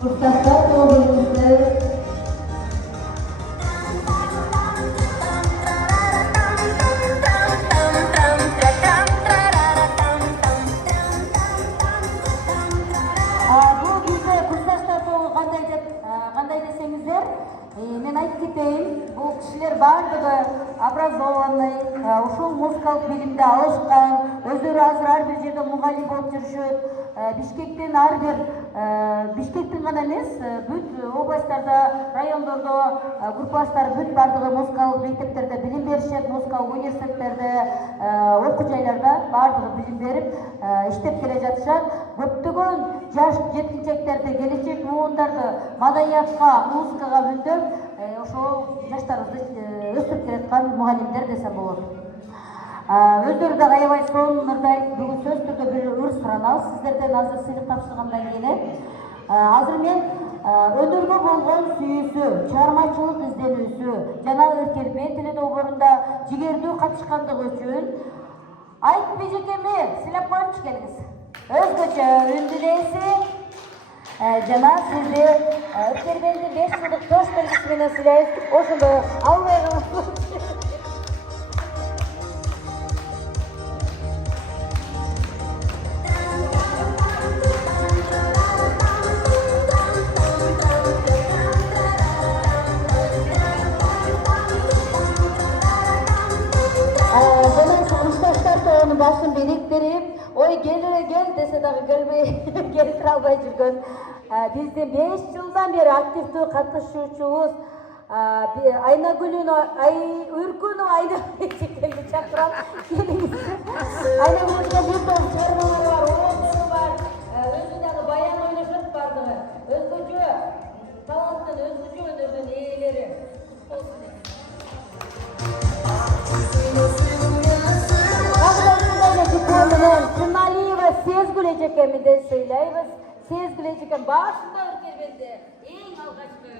Курсташтар тобумузду бул бизде курсташтар тобу кандай десеңиздер, мен айтып кетейин, бул кишилер баардыгы образованный, ушул музыкалык билимди алышкан, өздөрү азыр ар бир жерде мугалим болуп жүрүшөт. Бишкектин Бишкектин гана эмес, бүт областтарда, райондордо группалаштар бүт баардыгы музыкалык мектептерде билим беришет, музыкалык университеттерде, окуу жайларда баардыгы билим берип иштеп келе жатышат. Көптөгөн жаш жеткинчектерди, келечек муундарды маданиятка, музыкага мүндөп, ошол жаштарыбызды өстүрүп келаткан мугалимдер десем болот. Өздөрү да аябай сонунурдай бүгүн сөз түрдө бир ыр суранабыз сиздерден азыр сыйлык тапшыргандан кийин. Азыр мен өнөргө болгон сүйүүсү, чыгармачылык изденүүсү жана Өркербей тили долбоорунда жигердүү катышкандыгы үчүн Айт Бежекеме сыйлап коелучу келиңиз. Өзгөчө үндү ээси жана сизди Өркербейдин 5 жылдык тош белгиси менен сыйлайбыз. Ошондо албай калыңыз. Başın biriktirip, oy gel dese dahi gelip almay жүргөн. Bizde 5 yıldan beri aktifti katışucumuz. Aynagül'ün, Ürkün'ün Aynagül'ü çakıran geliniz. Aynagül'ün bir ton çarmıları var, oğulları var. Özündeki bayan oynaşıp vardı. Özgücü, talanttın, özgücü önümün iyileri. Cumaliyeва Сезгүл эжекеминден сөйлөйбүз. Сезгүл эжекем башында Өркербейде эң алгачкы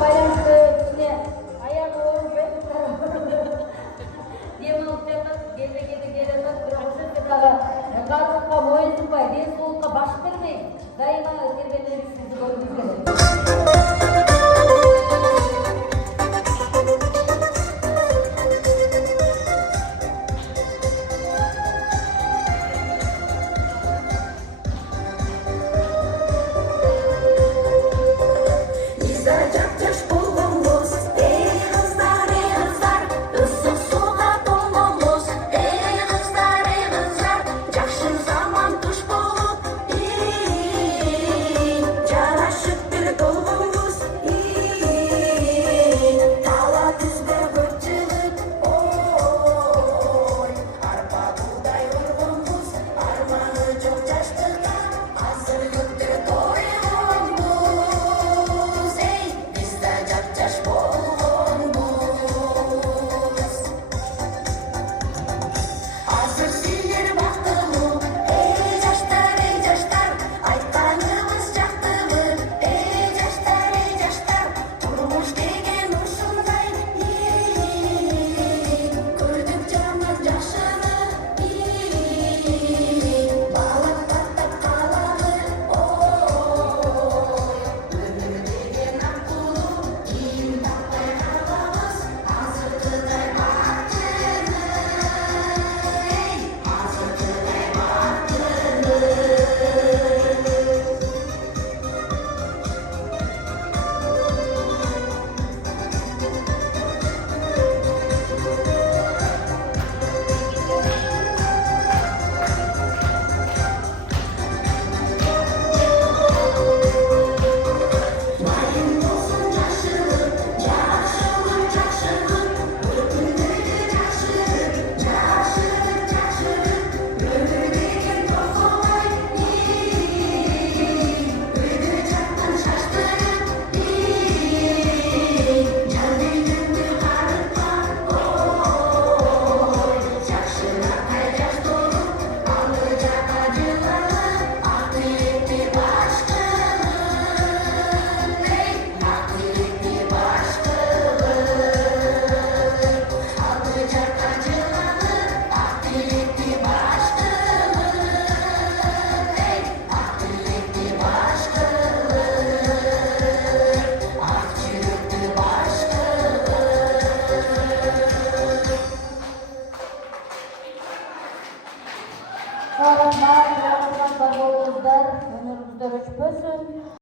байланыштуу кичине аягы ооруп дем алып жатат, келбегеде келатат, бирок ошол жердеги картыкка моюнсунбай, ден соолукка баш бермей, дайыма Өркербейден сизди көргүбүз келет. Рахмат, бар болуңуздар, өнөрүңүздөр өчпөсүн.